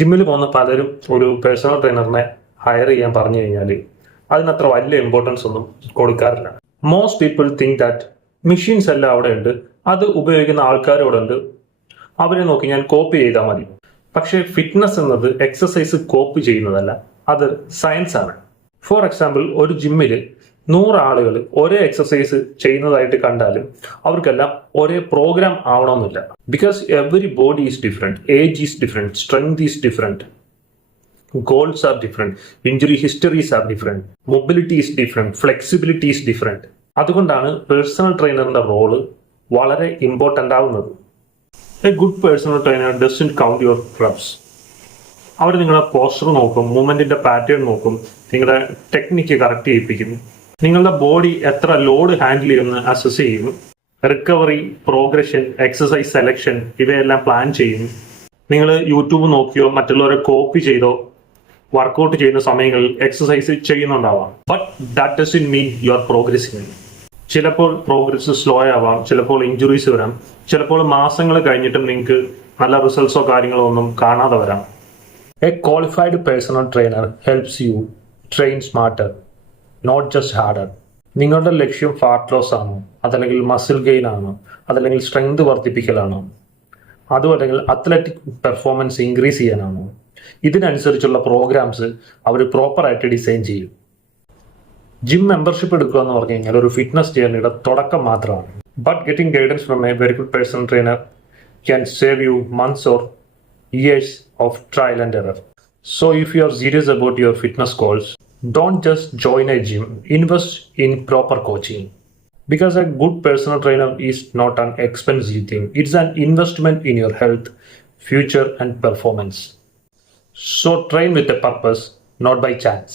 ജിമ്മിൽ പോകുന്ന പലരും ഒരു പേഴ്സണൽ ട്രെയിനറിനെ ഹയർ ചെയ്യാൻ പറഞ്ഞു കഴിഞ്ഞാൽ അതിനത്ര വലിയ ഇമ്പോർട്ടൻസ് ഒന്നും കൊടുക്കാറില്ല. Most people think that machines എല്ലാം അവിടെ ഉണ്ട്, അത് ഉപയോഗിക്കുന്ന ആൾക്കാരും അവിടെ ഉണ്ട്, അവരെ നോക്കി ഞാൻ കോപ്പി ചെയ്താൽ മതി. പക്ഷേ ഫിറ്റ്നസ് എന്നത് എക്സസൈസ് കോപ്പി ചെയ്യുന്നതല്ല, അത് സയൻസ് ആണ്. ഫോർ എക്സാമ്പിൾ, ഒരു ജിമ്മിൽ 100 ആളുകൾ ഒരേ എക്സസൈസ് ചെയ്യുന്നതായിട്ട് കണ്ടാലും അവർക്കെല്ലാം ഒരേ പ്രോഗ്രാം ആവണമെന്നില്ല. Because every body is different, age is different, strength is different, goals are different, injury histories are different, mobility is different, flexibility is different. അതുകൊണ്ടാണ് പേഴ്സണൽ ട്രെയിനറിന്റെ റോള് വളരെ ഇമ്പോർട്ടൻ്റ് ആവുന്നത്. A good personal trainer doesn't count your reps. അവർ നിങ്ങളുടെ poster നോക്കും, മൂവ്മെന്റിന്റെ pattern നോക്കും, നിങ്ങളുടെ technique correct ചെയ്യിപ്പിക്കും, നിങ്ങളുടെ body എത്ര ലോഡ് ഹാൻഡിൽ ചെയ്യുമെന്ന് അസസ് ചെയ്യും, റിക്കവറി, പ്രോഗ്രഷൻ, എക്സസൈസ് സെലക്ഷൻ ഇവയെല്ലാം പ്ലാൻ ചെയ്യും. നിങ്ങൾ യൂട്യൂബ് നോക്കിയോ മറ്റുള്ളവരെ കോപ്പി ചെയ്തോ വർക്കൗട്ട് ചെയ്യുന്ന സമയങ്ങളിൽ എക്സസൈസ് ചെയ്യുന്നുണ്ടാവാം. But that doesn't mean you are progressing. ചിലപ്പോൾ പ്രോഗ്രസ് സ്ലോ ആവാം, ചിലപ്പോൾ ഇഞ്ചുറീസ് വരാം, ചിലപ്പോൾ മാസങ്ങൾ കഴിഞ്ഞിട്ടും നിങ്ങൾക്ക് നല്ല റിസൾട്ട്സോ കാര്യങ്ങളോ ഒന്നും കാണാതെ വരാം. A qualified personal trainer helps you train smarter, not just harder. നിങ്ങളുടെ ലക്ഷ്യം ഫാറ്റ് ലോസ് ആണോ, അതല്ലെങ്കിൽ മസിൽ ഗെയിൻ ആണോ, അതല്ലെങ്കിൽ സ്ട്രെങ്ത് വർദ്ധിപ്പിക്കലാണോ, അതും അല്ലെങ്കിൽ അത്ലറ്റിക് പെർഫോമൻസ് ഇൻക്രീസ് ചെയ്യാനാണോ, ഇതിനനുസരിച്ചുള്ള പ്രോഗ്രാംസ് അവർ പ്രോപ്പറായിട്ട് ഡിസൈൻ ചെയ്യും. ജിം മെമ്പർഷിപ്പ് എടുക്കുക എന്ന് പറഞ്ഞു കഴിഞ്ഞാൽ ഒരു ഫിറ്റ്നസ് ജേർണിയുടെ തുടക്കം മാത്രമാണ്. But getting guidance from A very good personal trainer can save U months or years of trial and error. So if you are serious about your fitness goals, don't just join a gym, invest in proper coaching. Because a good personal trainer is not an expensive thing, it's an investment in your health, future and performance. So train with a purpose, not by chance.